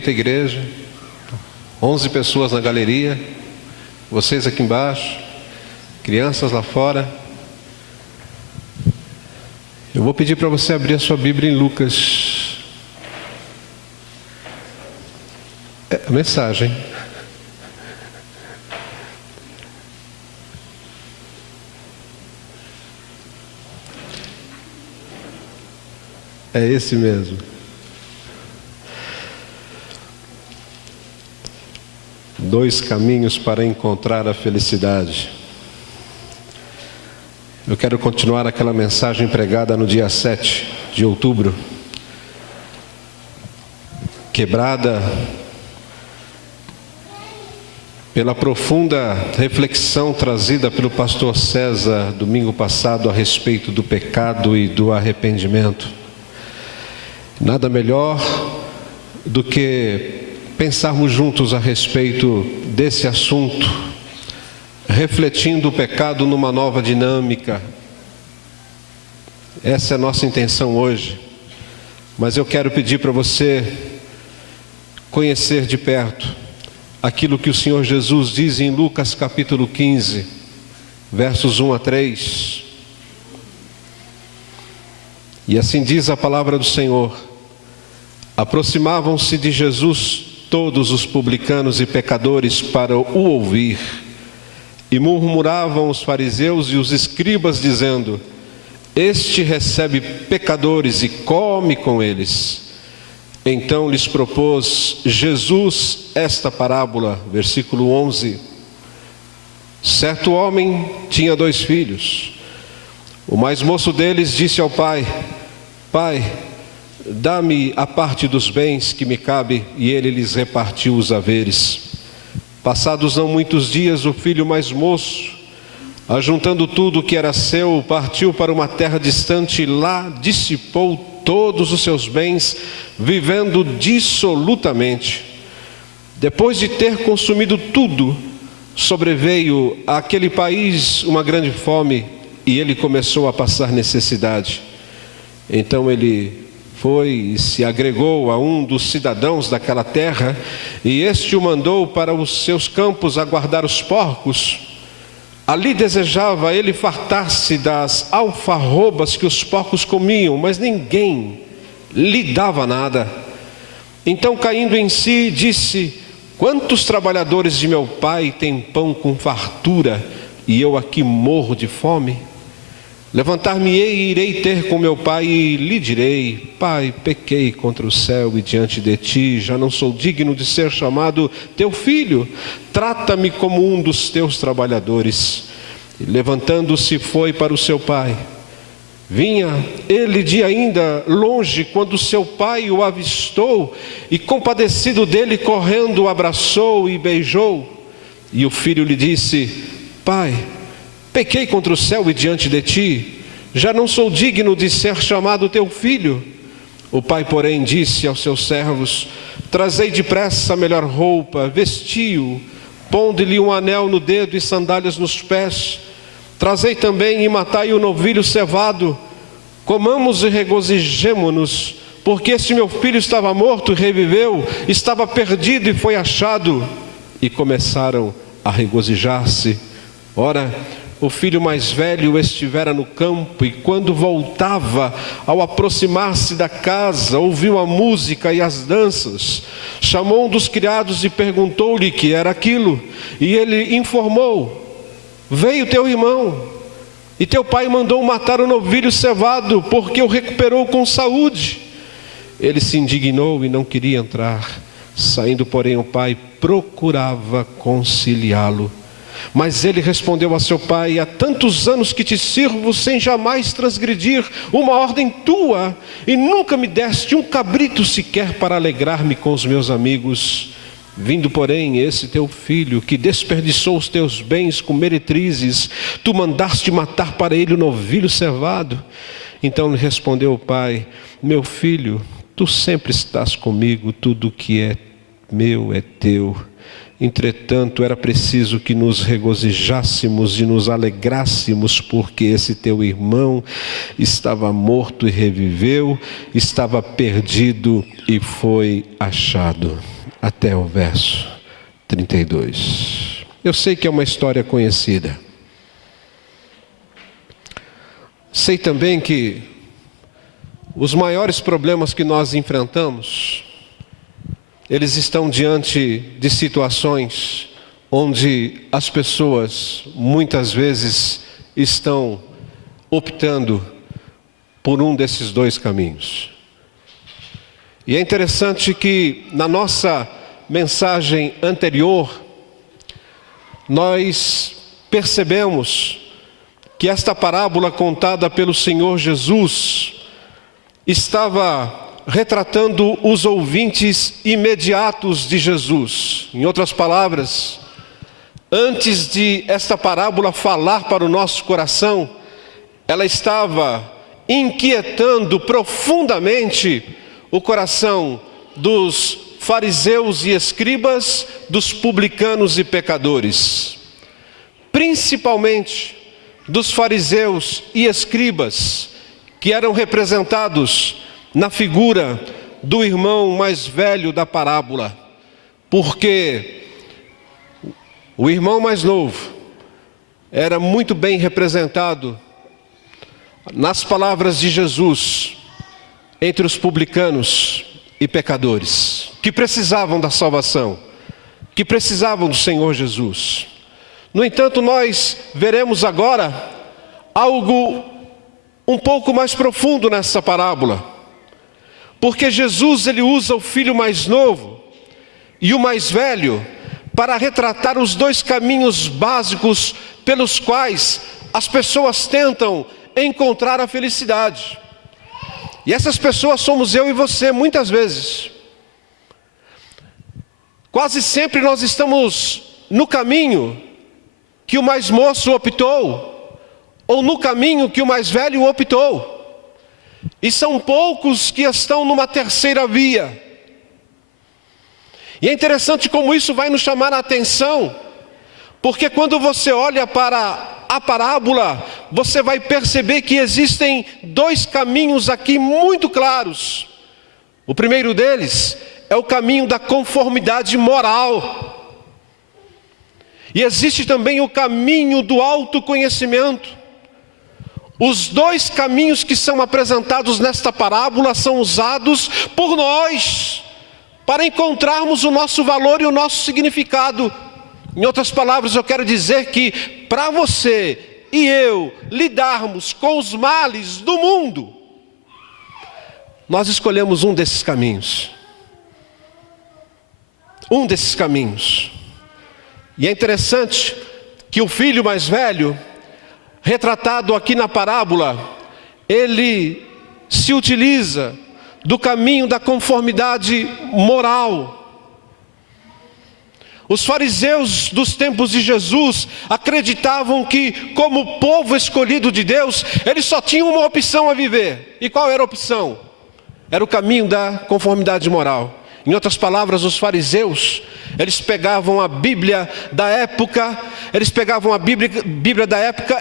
bonita igreja, 11 pessoas na galeria, vocês aqui embaixo, crianças lá fora. Eu vou pedir para você abrir a sua Bíblia em Lucas. É a mensagem. É esse mesmo. Dois caminhos para encontrar a felicidade. Eu quero continuar aquela mensagem pregada no dia 7 de outubro. Quebrada pela profunda reflexão trazida pelo pastor César domingo passado a respeito do pecado e do arrependimento. Nada melhor do que pensarmos juntos a respeito desse assunto, refletindo o pecado numa nova dinâmica. Essa é a nossa intenção hoje. Mas eu quero pedir para você conhecer de perto aquilo que o Senhor Jesus diz em Lucas capítulo 15, versos 1 a 3. E assim diz a palavra do Senhor: aproximavam-se de Jesus todos os publicanos e pecadores para o ouvir, e murmuravam os fariseus e os escribas, dizendo: este recebe pecadores e come com eles. Então lhes propôs Jesus esta parábola, versículo 11. Certo homem tinha 2 filhos. O mais moço deles disse ao pai: Pai, dá-me a parte dos bens que me cabe. E ele lhes repartiu os haveres. Passados não muitos dias, o filho mais moço, ajuntando tudo o que era seu, partiu para uma terra distante e lá dissipou todos os seus bens, vivendo dissolutamente. Depois de ter consumido tudo, sobreveio àquele país uma grande fome e ele começou a passar necessidade. Então ele foi e se agregou a um dos cidadãos daquela terra, e este o mandou para os seus campos a guardar os porcos. Ali desejava ele fartar-se das alfarrobas que os porcos comiam, mas ninguém lhe dava nada. Então, caindo em si, disse: quantos trabalhadores de meu pai têm pão com fartura, e eu aqui morro de fome? Levantar-me-ei e irei ter com meu pai e lhe direi: Pai, pequei contra o céu e diante de ti, já não sou digno de ser chamado teu filho, trata-me como um dos teus trabalhadores. E levantando-se foi para o seu pai. Vinha ele de ainda longe, quando seu pai o avistou, e compadecido dele, correndo, o abraçou e beijou. E o filho lhe disse: Pai, pequei contra o céu e diante de ti, já não sou digno de ser chamado teu filho. O pai, porém, disse aos seus servos: trazei depressa a melhor roupa, vestiu, pondo-lhe um anel no dedo e sandálias nos pés. Trazei também e matai o novilho cevado, comamos e regozijemo-nos, porque este meu filho estava morto e reviveu, estava perdido e foi achado. E começaram a regozijar-se. Ora, o filho mais velho estivera no campo, e quando voltava, ao aproximar-se da casa, ouviu a música e as danças. Chamou um dos criados e perguntou-lhe que era aquilo. E ele informou: veio teu irmão, e teu pai mandou matar o novilho cevado, porque o recuperou com saúde. Ele se indignou e não queria entrar. Saindo, porém, o pai procurava conciliá-lo. Mas ele respondeu a seu pai: há tantos anos que te sirvo sem jamais transgredir uma ordem tua, e nunca me deste um cabrito sequer para alegrar-me com os meus amigos. Vindo, porém, esse teu filho, que desperdiçou os teus bens com meretrizes, tu mandaste matar para ele o novilho cevado. Então lhe respondeu o pai: meu filho, tu sempre estás comigo, tudo que é meu é teu. Entretanto, era preciso que nos regozijássemos e nos alegrássemos, porque esse teu irmão estava morto e reviveu, estava perdido e foi achado. Até o verso 32. Eu sei que é uma história conhecida. Sei também que os maiores problemas que nós enfrentamos, eles estão diante de situações onde as pessoas muitas vezes estão optando por um desses dois caminhos. E é interessante que na nossa mensagem anterior, nós percebemos que esta parábola contada pelo Senhor Jesus estava retratando os ouvintes imediatos de Jesus. Em outras palavras, antes de esta parábola falar para o nosso coração, ela estava inquietando profundamente o coração dos fariseus e escribas, dos publicanos e pecadores. Principalmente dos fariseus e escribas, que eram representados na figura do irmão mais velho da parábola, porque o irmão mais novo era muito bem representado nas palavras de Jesus entre os publicanos e pecadores, que precisavam da salvação, que precisavam do Senhor Jesus. No entanto, nós veremos agora algo um pouco mais profundo nessa parábola. Porque Jesus, ele usa o filho mais novo e o mais velho para retratar os dois caminhos básicos pelos quais as pessoas tentam encontrar a felicidade. E essas pessoas somos eu e você, muitas vezes. Quase sempre nós estamos no caminho que o mais moço optou, ou no caminho que o mais velho optou. E são poucos que estão numa terceira via. E é interessante como isso vai nos chamar a atenção, porque quando você olha para a parábola, você vai perceber que existem dois caminhos aqui muito claros. O primeiro deles é o caminho da conformidade moral. E existe também o caminho do autoconhecimento. Os dois caminhos que são apresentados nesta parábola são usados por nós para encontrarmos o nosso valor e o nosso significado. Em outras palavras, eu quero dizer que para você e eu lidarmos com os males do mundo, nós escolhemos um desses caminhos. Um desses caminhos. E é interessante que o filho mais velho, retratado aqui na parábola, ele se utiliza do caminho da conformidade moral. Os fariseus dos tempos de Jesus acreditavam que, como povo escolhido de Deus, eles só tinham uma opção a viver. E qual era a opção? Era o caminho da conformidade moral. Em outras palavras, os fariseus, eles pegavam a Bíblia da época,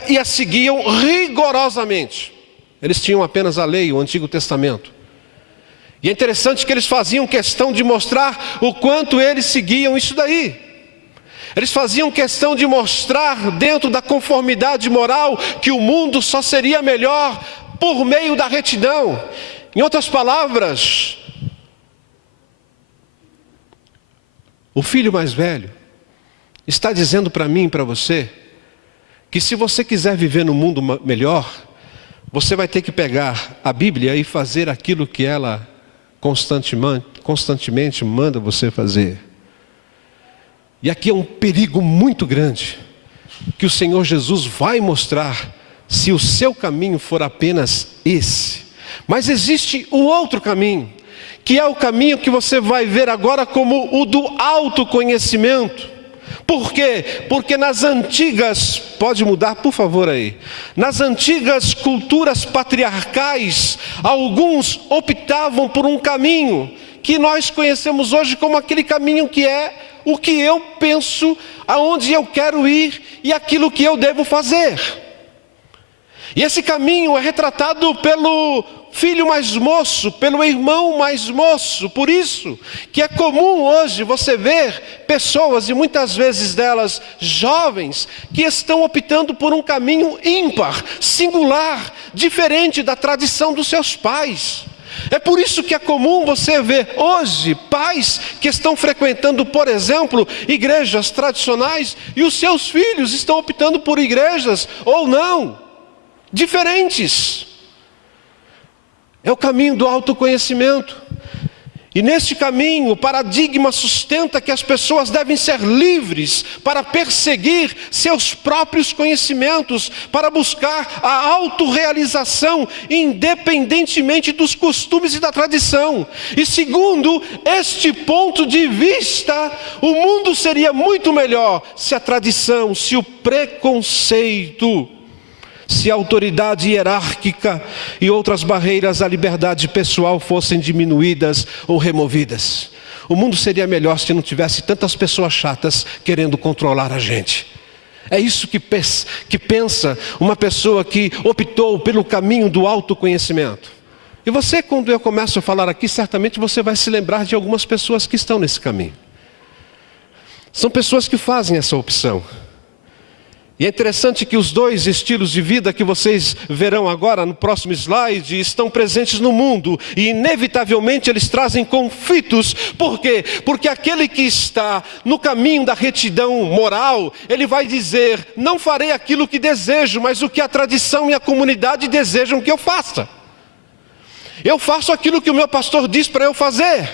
e a seguiam rigorosamente. Eles tinham apenas a lei, o Antigo Testamento. E é interessante que eles faziam questão de mostrar o quanto eles seguiam isso daí. Eles faziam questão de mostrar dentro da conformidade moral que o mundo só seria melhor por meio da retidão. Em outras palavras, o filho mais velho está dizendo para mim e para você que se você quiser viver num mundo melhor, você vai ter que pegar a Bíblia e fazer aquilo que ela constantemente manda você fazer. E aqui é um perigo muito grande que o Senhor Jesus vai mostrar se o seu caminho for apenas esse. Mas existe o outro caminho, que é o caminho que você vai ver agora como o do autoconhecimento. Por quê? Porque nas antigas, pode mudar por favor aí, nas antigas culturas patriarcais, alguns optavam por um caminho que nós conhecemos hoje como aquele caminho que é o que eu penso, aonde eu quero ir e aquilo que eu devo fazer. E esse caminho é retratado pelo filho mais moço, pelo irmão mais moço. Por isso que é comum hoje você ver pessoas, e muitas vezes delas jovens, que estão optando por um caminho ímpar, singular, diferente da tradição dos seus pais. É por isso que é comum você ver hoje pais que estão frequentando, por exemplo, igrejas tradicionais, e os seus filhos estão optando por igrejas, ou não, diferentes. É o caminho do autoconhecimento. E neste caminho, o paradigma sustenta que as pessoas devem ser livres para perseguir seus próprios conhecimentos, para buscar a autorrealização, independentemente dos costumes e da tradição. E segundo este ponto de vista, o mundo seria muito melhor se a tradição, se o preconceito, se a autoridade hierárquica e outras barreiras à liberdade pessoal fossem diminuídas ou removidas. O mundo seria melhor se não tivesse tantas pessoas chatas querendo controlar a gente. É isso que pensa uma pessoa que optou pelo caminho do autoconhecimento. E você, quando eu começo a falar aqui, certamente você vai se lembrar de algumas pessoas que estão nesse caminho. São pessoas que fazem essa opção. E é interessante que os dois estilos de vida que vocês verão agora no próximo slide estão presentes no mundo, e inevitavelmente eles trazem conflitos. Por quê? Porque aquele que está no caminho da retidão moral, ele vai dizer: não farei aquilo que desejo, mas o que a tradição e a comunidade desejam que eu faça. Eu faço aquilo que o meu pastor diz para eu fazer.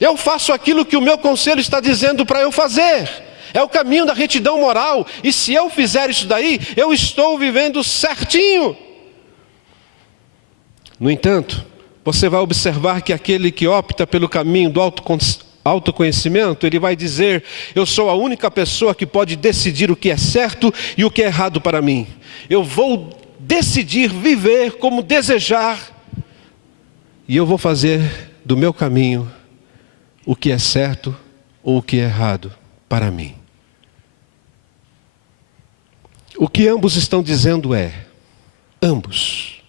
Eu faço aquilo que o meu conselho está dizendo para eu fazer. É o caminho da retidão moral, e se eu fizer isso daí, eu estou vivendo certinho. No entanto, você vai observar que aquele que opta pelo caminho do autoconhecimento, ele vai dizer: eu sou a única pessoa que pode decidir o que é certo e o que é errado para mim. Eu vou decidir viver como desejar, e eu vou fazer do meu caminho o que é certo ou o que é errado para mim. O que ambos estão dizendo é, ambos,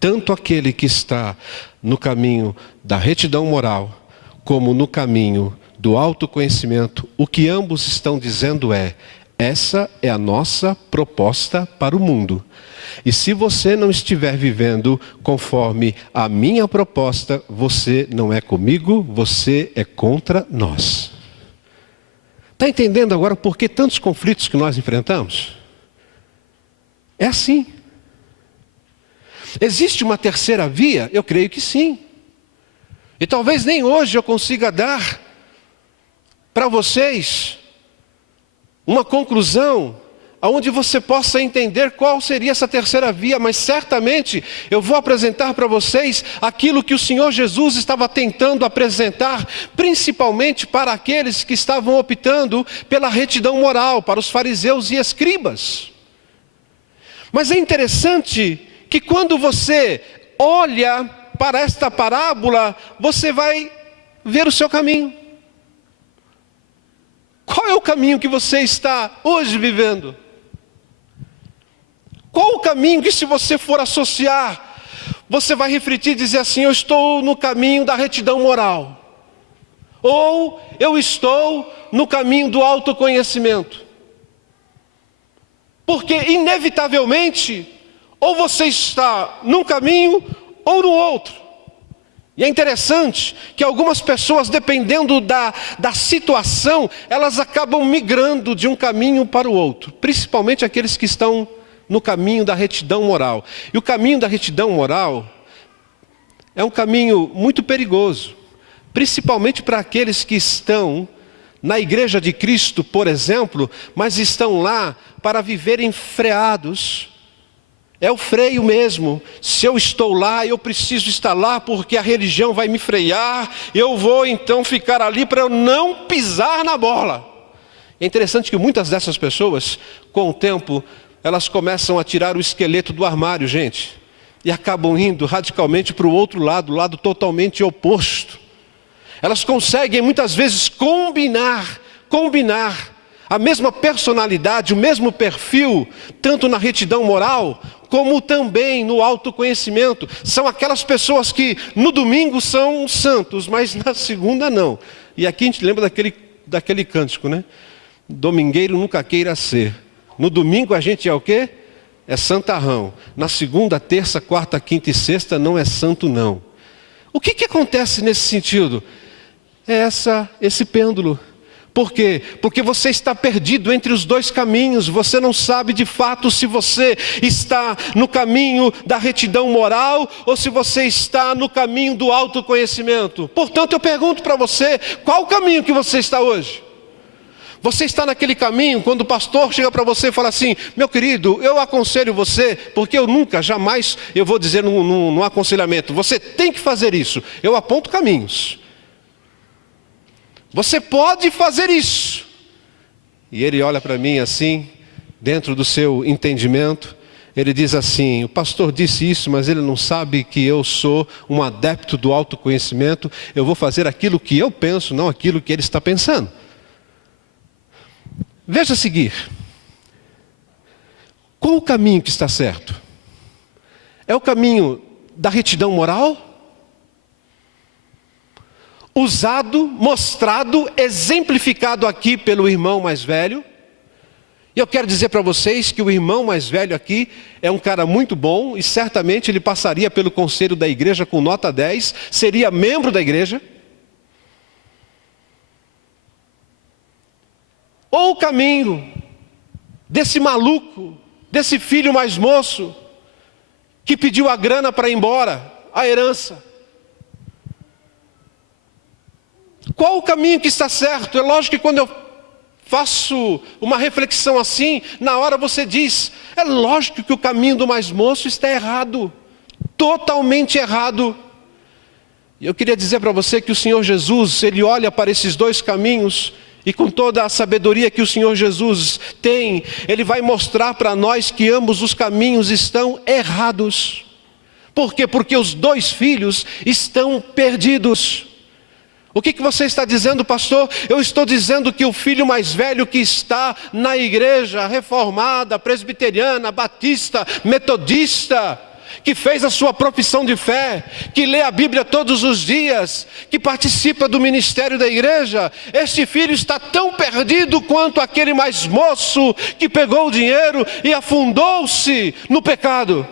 tanto aquele que está no caminho da retidão moral, como no caminho do autoconhecimento, o que ambos estão dizendo é: essa é a nossa proposta para o mundo. E se você não estiver vivendo conforme a minha proposta, você não é comigo, você é contra nós. Está entendendo agora por que tantos conflitos que nós enfrentamos? É assim. Existe uma terceira via? Eu creio que sim. E talvez nem hoje eu consiga dar para vocês uma conclusão aonde você possa entender qual seria essa terceira via, mas certamente eu vou apresentar para vocês aquilo que o Senhor Jesus estava tentando apresentar, principalmente para aqueles que estavam optando pela retidão moral, para os fariseus e escribas. Mas é interessante que quando você olha para esta parábola, você vai ver o seu caminho. Qual é o caminho que você está hoje vivendo? Qual o caminho que, se você for associar, você vai refletir e dizer assim: eu estou no caminho da retidão moral, ou eu estou no caminho do autoconhecimento? Porque inevitavelmente, ou você está num caminho ou no outro. E é interessante que algumas pessoas, dependendo da situação, elas acabam migrando de um caminho para o outro. Principalmente aqueles que estão no caminho da retidão moral. E o caminho da retidão moral é um caminho muito perigoso. Principalmente para aqueles que estão na igreja de Cristo, por exemplo, mas estão lá para viverem freados. É o freio mesmo. Se eu estou lá, eu preciso estar lá porque a religião vai me frear. Eu vou então ficar ali para eu não pisar na bola. É interessante que muitas dessas pessoas, com o tempo, elas começam a tirar o esqueleto do armário, gente, e acabam indo radicalmente para o outro lado, o lado totalmente oposto. Elas conseguem muitas vezes combinar combinar a mesma personalidade, o mesmo perfil, tanto na retidão moral, como também no autoconhecimento. São aquelas pessoas que no domingo são santos, mas na segunda não. E aqui a gente lembra daquele cântico, né? Domingueiro nunca queira ser. No domingo a gente é o quê? É santarrão. Na segunda, terça, quarta, quinta e sexta não é santo não. O que acontece nesse sentido? É esse pêndulo. Por quê? Porque você está perdido entre os dois caminhos. Você não sabe de fato se você está no caminho da retidão moral ou se você está no caminho do autoconhecimento. Portanto, eu pergunto para você, qual o caminho que você está hoje? Você está naquele caminho quando o pastor chega para você e fala assim: meu querido, eu aconselho você, porque eu nunca, jamais, eu vou dizer num aconselhamento, você tem que fazer isso. Eu aponto caminhos. Você pode fazer isso. E ele olha para mim assim, dentro do seu entendimento, ele diz assim: o pastor disse isso, mas ele não sabe que eu sou um adepto do autoconhecimento. Eu vou fazer aquilo que eu penso, não aquilo que ele está pensando. Veja a seguir. Qual o caminho que está certo? É o caminho da retidão moral? Usado, mostrado, exemplificado aqui pelo irmão mais velho. E eu quero dizer para vocês que o irmão mais velho aqui é um cara muito bom e certamente ele passaria pelo conselho da igreja com nota 10, seria membro da igreja. Ou o caminho desse maluco, desse filho mais moço, que pediu a grana para ir embora, a herança. Qual o caminho que está certo? É lógico que quando eu faço uma reflexão assim, na hora você diz, é lógico que o caminho do mais moço está errado, totalmente errado. E eu queria dizer para você que o Senhor Jesus, Ele olha para esses dois caminhos, e com toda a sabedoria que o Senhor Jesus tem, Ele vai mostrar para nós que ambos os caminhos estão errados. Por quê? Porque os dois filhos estão perdidos. O que você está dizendo, pastor? Eu estou dizendo que o filho mais velho que está na igreja reformada, presbiteriana, batista, metodista, que fez a sua profissão de fé, que lê a Bíblia todos os dias, que participa do ministério da igreja, este filho está tão perdido quanto aquele mais moço que pegou o dinheiro e afundou-se no pecado.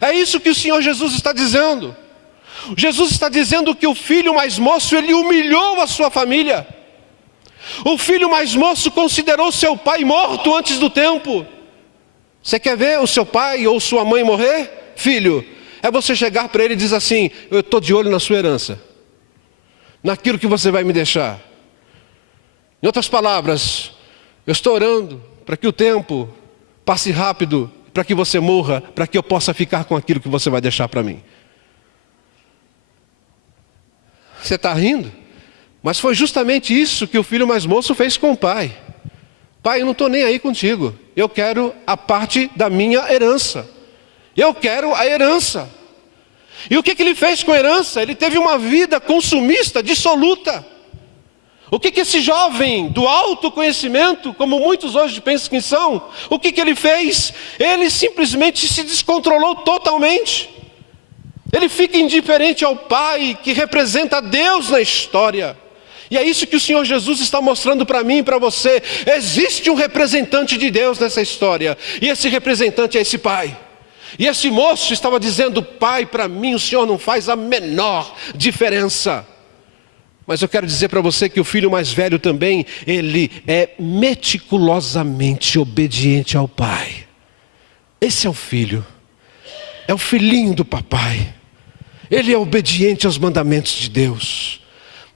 É isso que o Senhor Jesus está dizendo. Jesus está dizendo que o filho mais moço, ele humilhou a sua família. O filho mais moço considerou seu pai morto antes do tempo. Você quer ver o seu pai ou sua mãe morrer? Filho, é você chegar para ele e dizer assim: eu estou de olho na sua herança, naquilo que você vai me deixar. Em outras palavras, eu estou orando para que o tempo passe rápido, para que você morra, para que eu possa ficar com aquilo que você vai deixar para mim. Você está rindo? Mas foi justamente isso que o filho mais moço fez com o pai. Pai, eu não estou nem aí contigo. Eu quero a parte da minha herança. Eu quero a herança. E o que ele fez com a herança? Ele teve uma vida consumista, dissoluta. O que esse jovem do autoconhecimento, como muitos hoje pensam que são, o que ele fez? Ele simplesmente se descontrolou totalmente. Ele fica indiferente ao Pai, que representa Deus na história. E é isso que o Senhor Jesus está mostrando para mim e para você. Existe um representante de Deus nessa história. E esse representante é esse Pai. E esse moço estava dizendo: Pai, para mim o Senhor não faz a menor diferença. Mas eu quero dizer para você que o filho mais velho também, ele é meticulosamente obediente ao Pai. Esse é o filho. É o filhinho do papai. Ele é obediente aos mandamentos de Deus.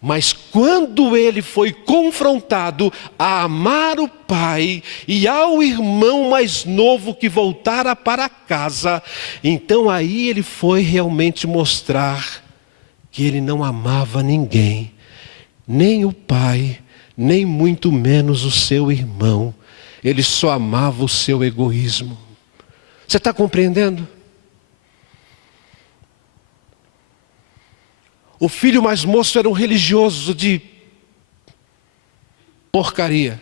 Mas quando ele foi confrontado a amar o pai e ao irmão mais novo que voltara para casa, então aí ele foi realmente mostrar que ele não amava ninguém, nem o pai, nem muito menos o seu irmão. Ele só amava o seu egoísmo. Você está compreendendo? O filho mais moço era um religioso de porcaria.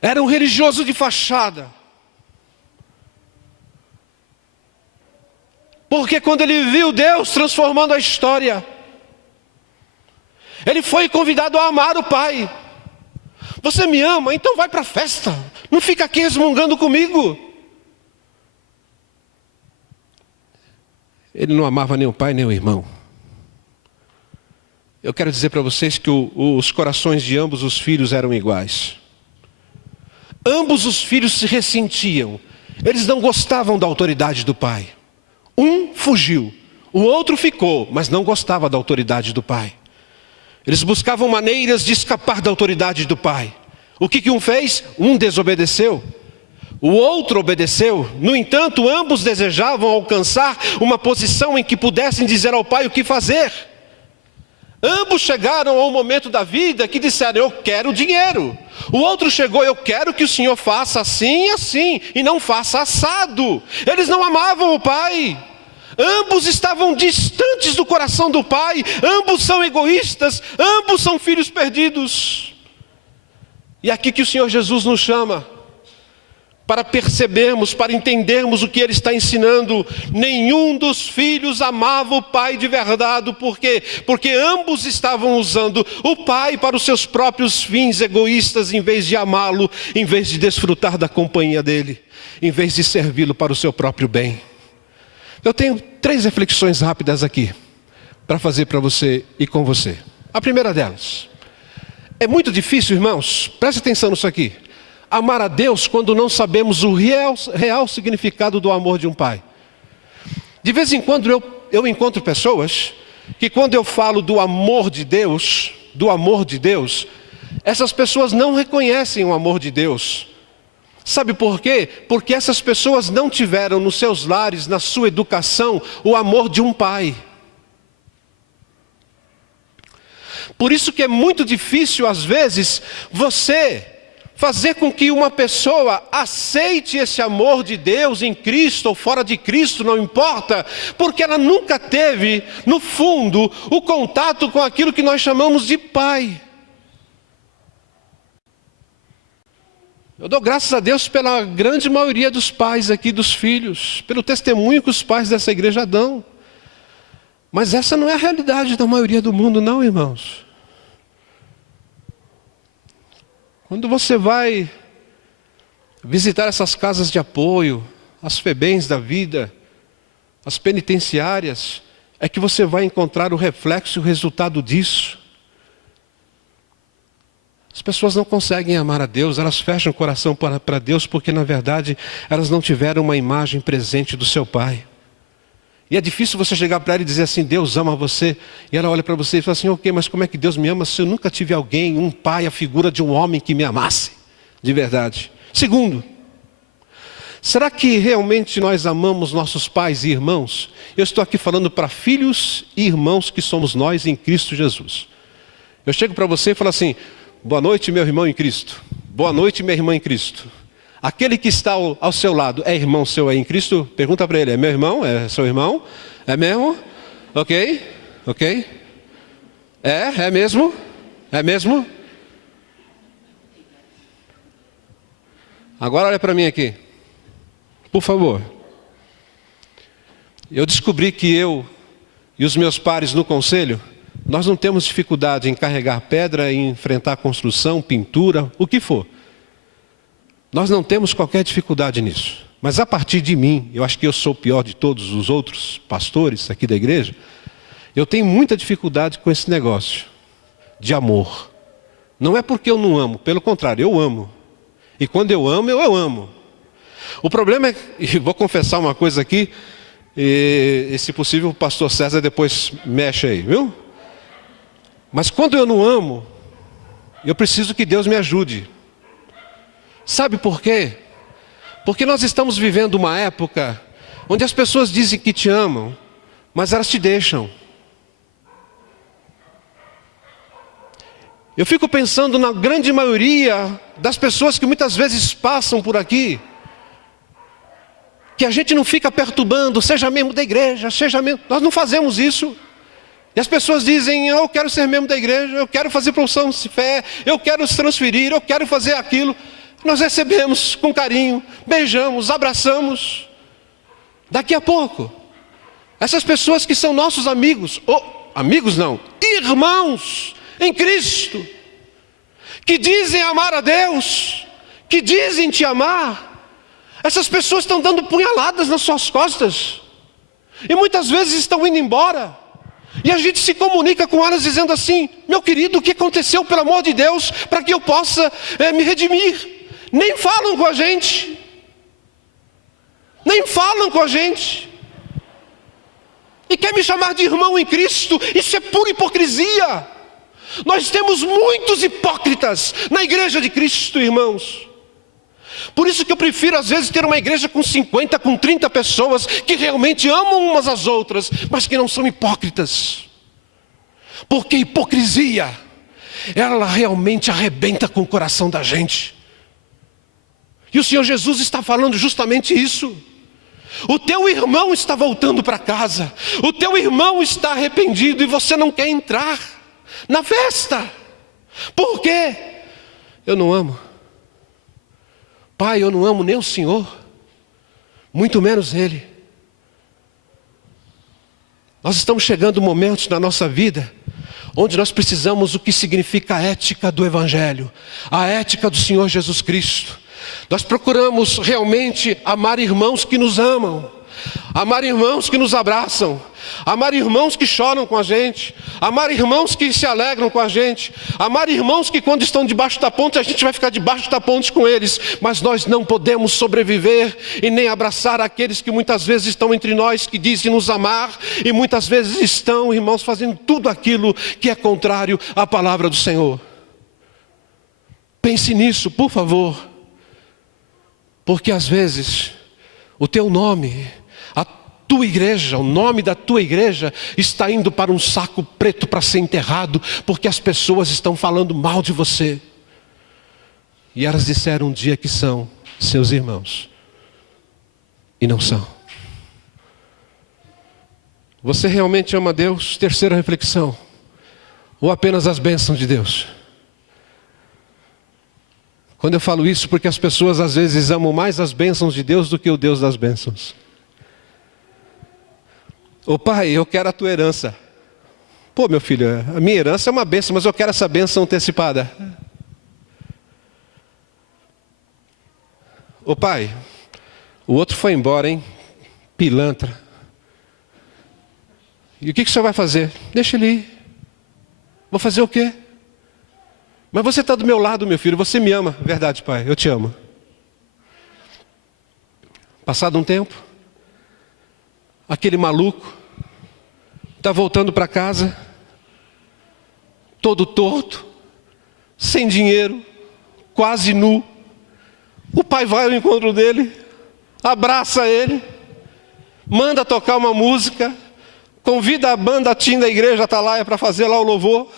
Era um religioso de fachada. Porque quando ele viu Deus transformando a história, ele foi convidado a amar o Pai. Você me ama? Então vai para a festa. Não fica aqui resmungando comigo. Ele não amava nem o pai nem o irmão. Eu quero dizer para vocês que os corações de ambos os filhos eram iguais. Ambos os filhos se ressentiam. Eles não gostavam da autoridade do pai. Um fugiu, o outro ficou, mas não gostava da autoridade do pai. Eles buscavam maneiras de escapar da autoridade do pai. O que um fez? Um desobedeceu. O outro obedeceu. No entanto, ambos desejavam alcançar uma posição em que pudessem dizer ao pai o que fazer. Ambos chegaram a um momento da vida que disseram: eu quero dinheiro. O outro chegou: eu quero que o Senhor faça assim e assim, e não faça assado. Eles não amavam o pai. Ambos estavam distantes do coração do pai. Ambos são egoístas. Ambos são filhos perdidos. E aqui que o Senhor Jesus nos chama para percebermos, para entendermos o que Ele está ensinando. Nenhum dos filhos amava o pai de verdade. Por quê? Porque ambos estavam usando o pai para os seus próprios fins egoístas, em vez de amá-lo, em vez de desfrutar da companhia dele, em vez de servi-lo para o seu próprio bem. Eu tenho 3 reflexões rápidas aqui, para fazer para você e com você. A primeira delas: é muito difícil, irmãos, preste atenção nisso aqui, amar a Deus quando não sabemos o real significado do amor de um pai. De vez em quando eu encontro pessoas que, quando eu falo do amor de Deus, essas pessoas não reconhecem o amor de Deus. Sabe por quê? Porque essas pessoas não tiveram nos seus lares, na sua educação, o amor de um pai. Por isso que é muito difícil, às vezes, você fazer com que uma pessoa aceite esse amor de Deus em Cristo ou fora de Cristo, não importa, porque ela nunca teve, no fundo, o contato com aquilo que nós chamamos de pai. Eu dou graças a Deus pela grande maioria dos pais aqui, dos filhos, pelo testemunho que os pais dessa igreja dão. Mas essa não é a realidade da maioria do mundo, não, irmãos. Quando você vai visitar essas casas de apoio, as FEBEMs da vida, as penitenciárias, é que você vai encontrar o reflexo e o resultado disso. As pessoas não conseguem amar a Deus, elas fecham o coração para Deus, porque na verdade elas não tiveram uma imagem presente do seu pai. E é difícil você chegar para ela e dizer assim: Deus ama você. E ela olha para você e fala assim: ok, mas como é que Deus me ama se eu nunca tive alguém, um pai, a figura de um homem que me amasse de verdade? Segundo, será que realmente nós amamos nossos pais e irmãos? Eu estou aqui falando para filhos e irmãos que somos nós em Cristo Jesus. Eu chego para você e falo assim: boa noite, meu irmão em Cristo. Boa noite, minha irmã em Cristo. Aquele que está ao seu lado é irmão seu aí em Cristo? Pergunta para ele: é meu irmão? É seu irmão? É mesmo? Ok? Ok? É mesmo? É mesmo? Agora olha para mim aqui, por favor. Eu descobri que eu e os meus pares no conselho, nós não temos dificuldade em carregar pedra, em enfrentar construção, pintura, o que for. Nós não temos qualquer dificuldade nisso. Mas a partir de mim, eu acho que eu sou o pior de todos os outros pastores aqui da igreja, eu tenho muita dificuldade com esse negócio de amor. Não é porque eu não amo, pelo contrário, eu amo. E quando eu amo, eu amo. O problema é, e vou confessar uma coisa aqui, e se possível o pastor César depois mexe aí, viu? Mas quando eu não amo, eu preciso que Deus me ajude. Sabe por quê? Porque nós estamos vivendo uma época onde as pessoas dizem que te amam, mas elas te deixam. Eu fico pensando na grande maioria das pessoas que muitas vezes passam por aqui, que a gente não fica perturbando, seja membro da igreja, seja membro... Nós não fazemos isso. E as pessoas dizem, eu quero ser membro da igreja, eu quero fazer profissão de fé, eu quero se transferir, eu quero fazer aquilo. Nós recebemos com carinho, beijamos, abraçamos. Daqui a pouco, essas pessoas que são nossos amigos, ou amigos não, irmãos em Cristo, que dizem amar a Deus, que dizem te amar, essas pessoas estão dando punhaladas nas suas costas, e muitas vezes estão indo embora. E a gente se comunica com elas dizendo assim, meu querido, o que aconteceu, pelo amor de Deus, para que eu possa me redimir? Nem falam com a gente. Nem falam com a gente. E quer me chamar de irmão em Cristo? Isso é pura hipocrisia. Nós temos muitos hipócritas na igreja de Cristo, irmãos. Por isso que eu prefiro às vezes ter uma igreja com 50, com 30 pessoas que realmente amam umas às outras, mas que não são hipócritas. Porque hipocrisia, ela realmente arrebenta com o coração da gente. E o Senhor Jesus está falando justamente isso. O teu irmão está voltando para casa, o teu irmão está arrependido e você não quer entrar na festa. Por quê? Eu não amo. Pai, eu não amo nem o Senhor, muito menos Ele. Nós estamos chegando momentos na nossa vida onde nós precisamos o que significa a ética do Evangelho, a ética do Senhor Jesus Cristo. Nós procuramos realmente amar irmãos que nos amam, amar irmãos que nos abraçam, amar irmãos que choram com a gente, amar irmãos que se alegram com a gente, amar irmãos que quando estão debaixo da ponte, a gente vai ficar debaixo da ponte com eles, mas nós não podemos sobreviver e nem abraçar aqueles que muitas vezes estão entre nós, que dizem nos amar, e muitas vezes estão, irmãos, fazendo tudo aquilo que é contrário à palavra do Senhor. Pense nisso, por favor, porque às vezes o teu nome, a tua igreja, o nome da tua igreja está indo para um saco preto para ser enterrado, porque as pessoas estão falando mal de você. E elas disseram um dia que são seus irmãos, e não são. Você realmente ama Deus? Terceira reflexão. Ou apenas as bênçãos de Deus? Quando eu falo isso, porque as pessoas às vezes amam mais as bênçãos de Deus do que o Deus das bênçãos. Ô pai, eu quero a tua herança. Pô, meu filho, a minha herança é uma bênção, mas eu quero essa bênção antecipada. Ô pai, o outro foi embora, hein? Pilantra. E o que o senhor vai fazer? Deixa ele ir. Vou fazer o quê? Mas você está do meu lado, meu filho, você me ama. Verdade, pai, eu te amo. Passado um tempo, aquele maluco está voltando para casa, todo torto, sem dinheiro, quase nu. O pai vai ao encontro dele, abraça ele, manda tocar uma música, convida a banda Tim da igreja Atalaia para fazer lá o louvor,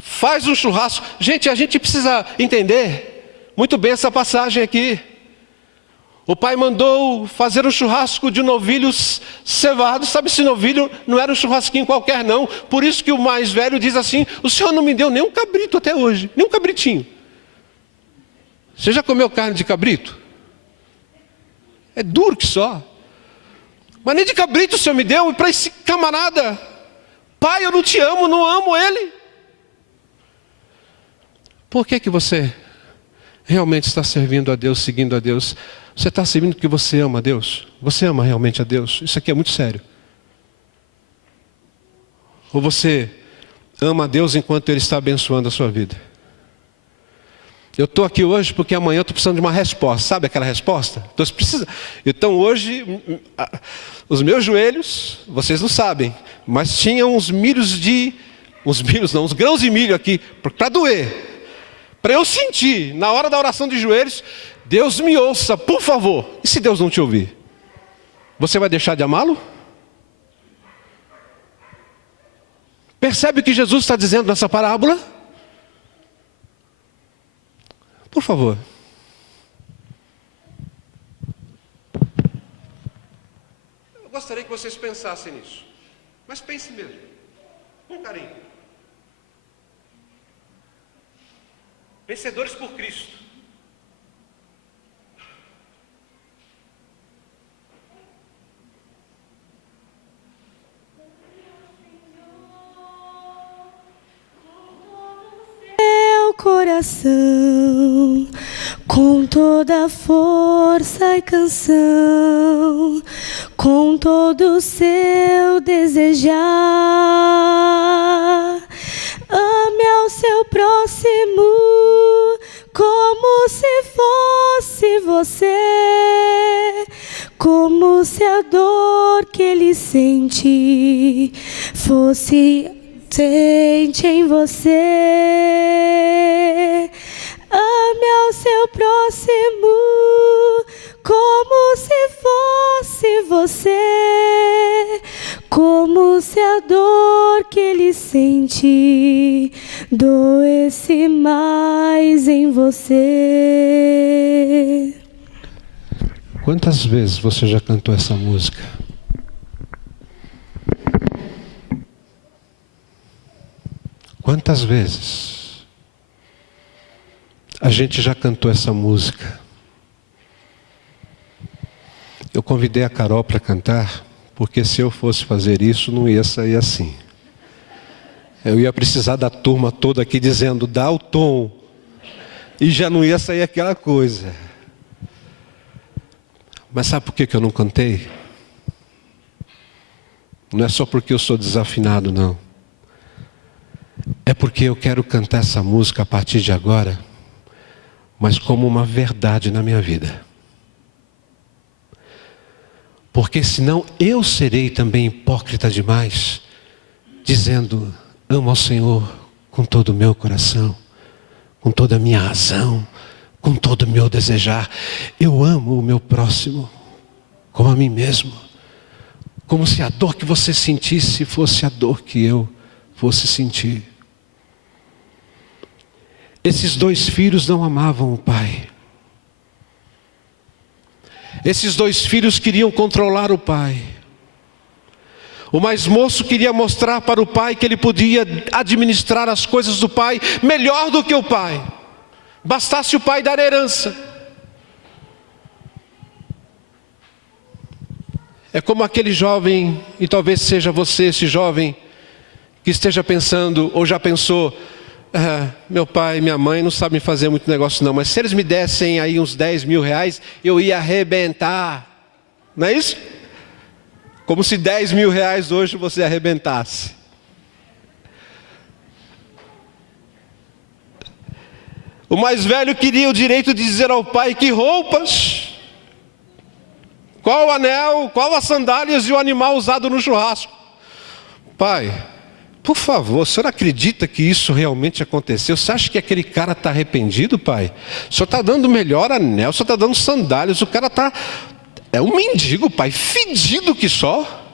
faz um churrasco. Gente, a gente precisa entender muito bem essa passagem aqui. O pai mandou fazer um churrasco de novilhos cevados. Sabe, esse novilho não era um churrasquinho qualquer não. Por isso que o mais velho diz assim, o senhor não me deu nem um cabrito até hoje, nem um cabritinho. Você já comeu carne de cabrito? É duro que só. Mas nem de cabrito o senhor me deu. E para esse camarada, pai, eu não te amo, não amo ele. Por que você realmente está servindo a Deus, seguindo a Deus? Você está servindo porque você ama a Deus? Você ama realmente a Deus? Isso aqui é muito sério. Ou você ama a Deus enquanto Ele está abençoando a sua vida? Eu estou aqui hoje porque amanhã eu estou precisando de uma resposta. Sabe aquela resposta? Então hoje, os meus joelhos, vocês não sabem, mas tinham uns grãos de milho aqui, para doer. Para eu sentir, na hora da oração de joelhos, Deus me ouça, por favor. E se Deus não te ouvir? Você vai deixar de amá-lo? Percebe o que Jesus está dizendo nessa parábola? Por favor. Eu gostaria que vocês pensassem nisso. Mas pense mesmo. Com carinho. Vencedores por Cristo. Coração, com toda a força e canção, com todo o seu desejar, ame ao seu próximo como se fosse você, como se a dor que ele sente fosse sente em você. Ame ao seu próximo como se fosse você, como se a dor que ele sente doesse mais em você. Quantas vezes você já cantou essa música? Quantas vezes a gente já cantou essa música? Eu convidei a Carol para cantar, porque se eu fosse fazer isso, não ia sair assim. Eu ia precisar da turma toda aqui dizendo, dá o tom, e já não ia sair aquela coisa. Mas sabe por que eu não cantei? Não é só porque eu sou desafinado, não. É porque eu quero cantar essa música a partir de agora, mas como uma verdade na minha vida. Porque senão eu serei também hipócrita demais, dizendo, amo ao Senhor com todo o meu coração, com toda a minha razão, com todo o meu desejar. Eu amo o meu próximo, como a mim mesmo. Como se a dor que você sentisse fosse a dor que eu fosse sentir. Esses dois filhos não amavam o pai. Esses dois filhos queriam controlar o pai. O mais moço queria mostrar para o pai que ele podia administrar as coisas do pai melhor do que o pai. Bastasse o pai dar herança. É como aquele jovem, e talvez seja você esse jovem, que esteja pensando, ou já pensou, meu pai e minha mãe não sabem fazer muito negócio não, mas se eles me dessem aí uns 10 mil reais, eu ia arrebentar. Não é isso? Como se 10 mil reais hoje você arrebentasse. O mais velho queria o direito de dizer ao pai que roupas, qual o anel, qual as sandálias e o animal usado no churrasco. Pai, por favor, o senhor acredita que isso realmente aconteceu? Você acha que aquele cara está arrependido, pai? O senhor está dando o melhor anel, o senhor está dando sandálias, o cara está... É um mendigo, pai, fedido que só.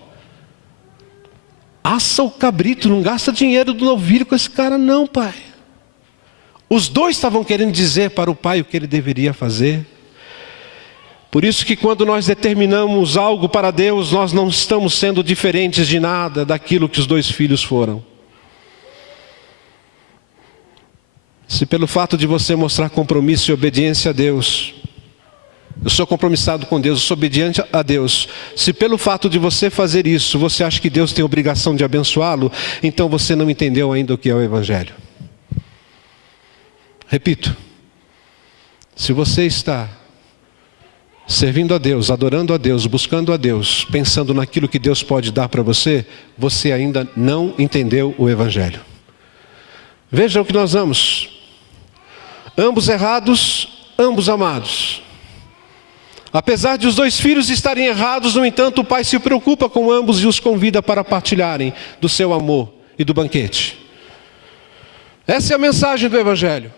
Assa o cabrito, não gasta dinheiro do novilho com esse cara não, pai. Os dois estavam querendo dizer para o pai o que ele deveria fazer. Por isso que quando nós determinamos algo para Deus, nós não estamos sendo diferentes de nada daquilo que os dois filhos foram. Se pelo fato de você mostrar compromisso e obediência a Deus, eu sou compromissado com Deus, eu sou obediente a Deus. Se pelo fato de você fazer isso, você acha que Deus tem obrigação de abençoá-lo, então você não entendeu ainda o que é o Evangelho. Repito, se você está servindo a Deus, adorando a Deus, buscando a Deus, pensando naquilo que Deus pode dar para você, você ainda não entendeu o Evangelho. Veja o que nós vamos. Ambos errados, ambos amados. Apesar de os dois filhos estarem errados, no entanto, o pai se preocupa com ambos e os convida para partilharem do seu amor e do banquete. Essa é a mensagem do Evangelho.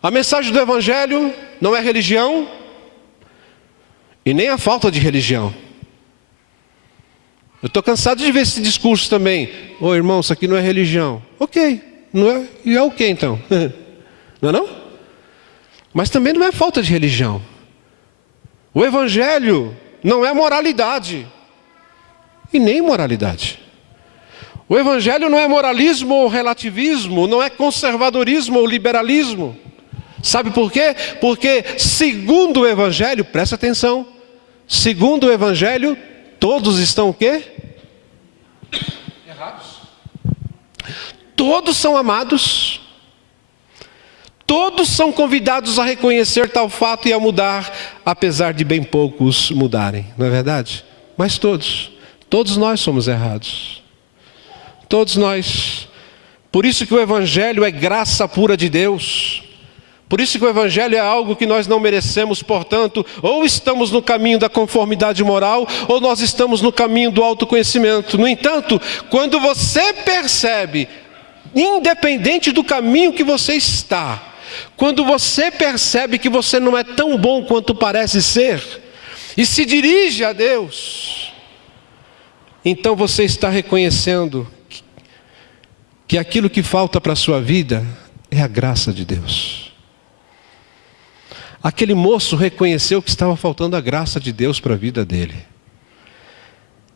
A mensagem do Evangelho não é religião e nem a falta de religião. Eu estou cansado de ver esse discurso também. Ô irmão, isso aqui não é religião. Ok, não é? E é o que então? Não é não? Mas também não é falta de religião. O Evangelho não é moralidade e nem imoralidade. O Evangelho não é moralismo ou relativismo, não é conservadorismo ou liberalismo. Sabe por quê? Porque segundo o Evangelho, presta atenção, segundo o Evangelho, todos estão o quê? Errados. Todos são amados. Todos são convidados a reconhecer tal fato e a mudar, apesar de bem poucos mudarem, não é verdade? Mas todos nós somos errados. Todos nós. Por isso que o Evangelho é graça pura de Deus. Por isso que o Evangelho é algo que nós não merecemos, portanto, ou estamos no caminho da conformidade moral, ou nós estamos no caminho do autoconhecimento. No entanto, quando você percebe, independente do caminho que você está, quando você percebe que você não é tão bom quanto parece ser, e se dirige a Deus, então você está reconhecendo que aquilo que falta para a sua vida é a graça de Deus. Aquele moço reconheceu que estava faltando a graça de Deus para a vida dele.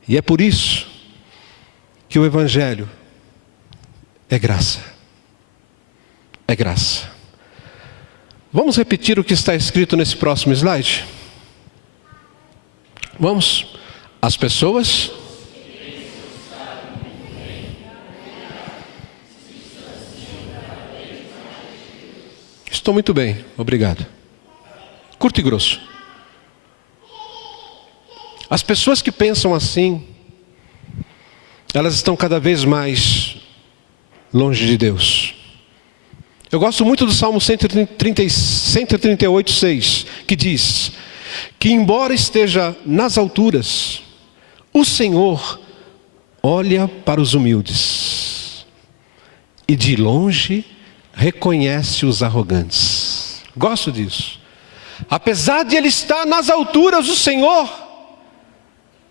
E é por isso que o Evangelho é graça. É graça. Vamos repetir o que está escrito nesse próximo slide? Vamos? As pessoas... Estou muito bem, obrigado. Curto e grosso. As pessoas que pensam assim, elas estão cada vez mais longe de Deus. Eu gosto muito do Salmo 138:6, que diz que embora esteja nas alturas, o Senhor olha para os humildes e de longe reconhece os arrogantes. Gosto disso. Apesar de Ele estar nas alturas, o Senhor,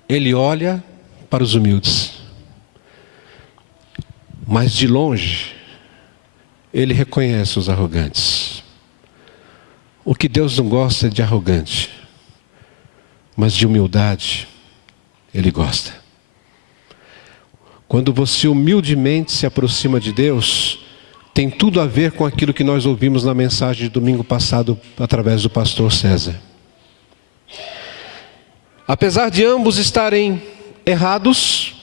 Ele olha para os humildes. Mas de longe, Ele reconhece os arrogantes. O que Deus não gosta é de arrogante, mas de humildade, Ele gosta. Quando você humildemente se aproxima de Deus, tem tudo a ver com aquilo que nós ouvimos na mensagem de domingo passado, através do pastor César. Apesar de ambos estarem errados,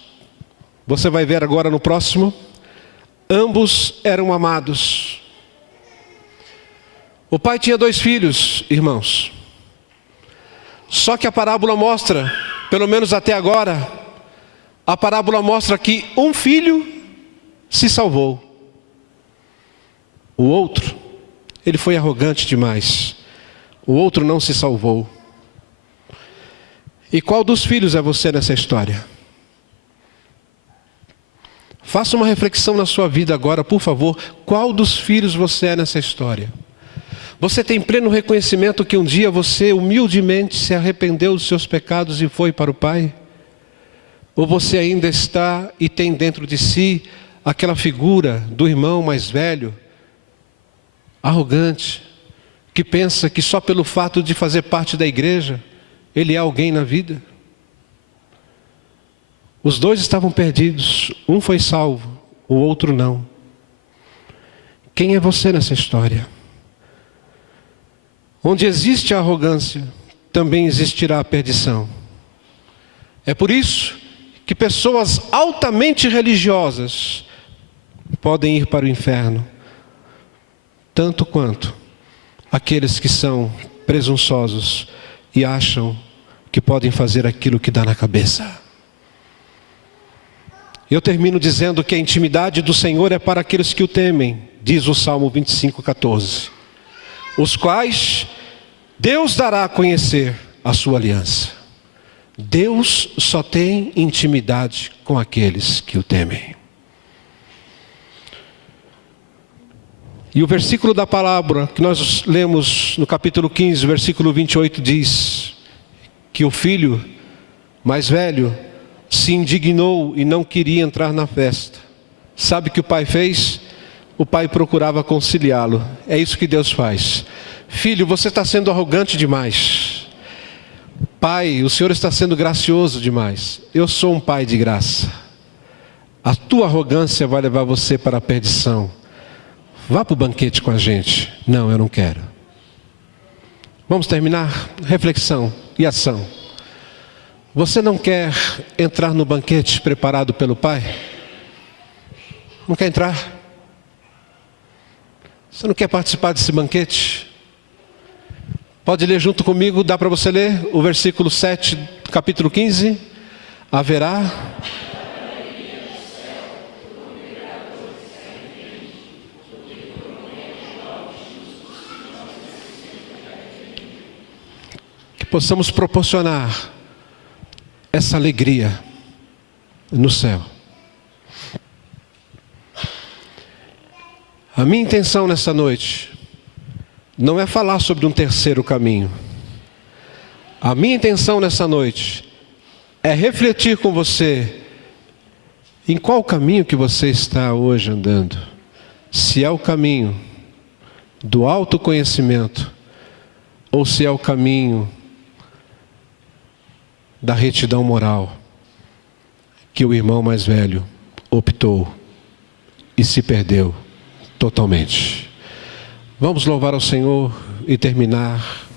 você vai ver agora no próximo, ambos eram amados. O pai tinha 2 filhos, irmãos. Só que a parábola mostra, pelo menos até agora, a parábola mostra que um filho se salvou. O outro, ele foi arrogante demais. O outro não se salvou. E qual dos filhos é você nessa história? Faça uma reflexão na sua vida agora, por favor. Qual dos filhos você é nessa história? Você tem pleno reconhecimento que um dia você humildemente se arrependeu dos seus pecados e foi para o Pai? Ou você ainda está e tem dentro de si aquela figura do irmão mais velho, arrogante, que pensa que só pelo fato de fazer parte da igreja, ele é alguém na vida? Os 2 estavam perdidos, um foi salvo, o outro não. Quem é você nessa história? Onde existe a arrogância, também existirá a perdição. É por isso que pessoas altamente religiosas podem ir para o inferno, tanto quanto aqueles que são presunçosos e acham que podem fazer aquilo que dá na cabeça. Eu termino dizendo que a intimidade do Senhor é para aqueles que o temem, diz o Salmo 25:14, os quais Deus dará a conhecer a sua aliança. Deus só tem intimidade com aqueles que o temem. E o versículo da palavra que nós lemos no capítulo 15, versículo 28, diz que o filho mais velho se indignou e não queria entrar na festa. Sabe o que o pai fez? O pai procurava conciliá-lo. É isso que Deus faz. Filho, você está sendo arrogante demais. Pai, o Senhor está sendo gracioso demais. Eu sou um pai de graça. A tua arrogância vai levar você para a perdição. Vá para o banquete com a gente. Não, eu não quero. Vamos terminar? Reflexão e ação. Você não quer entrar no banquete preparado pelo Pai? Não quer entrar? Você não quer participar desse banquete? Pode ler junto comigo, dá para você ler o versículo 7, capítulo 15. Haverá que possamos proporcionar essa alegria no céu. A minha intenção nessa noite não é falar sobre um terceiro caminho. A minha intenção nessa noite é refletir com você em qual caminho que você está hoje andando. Se é o caminho do autoconhecimento ou se é o caminho da retidão moral que o irmão mais velho optou e se perdeu totalmente. Vamos louvar ao Senhor e terminar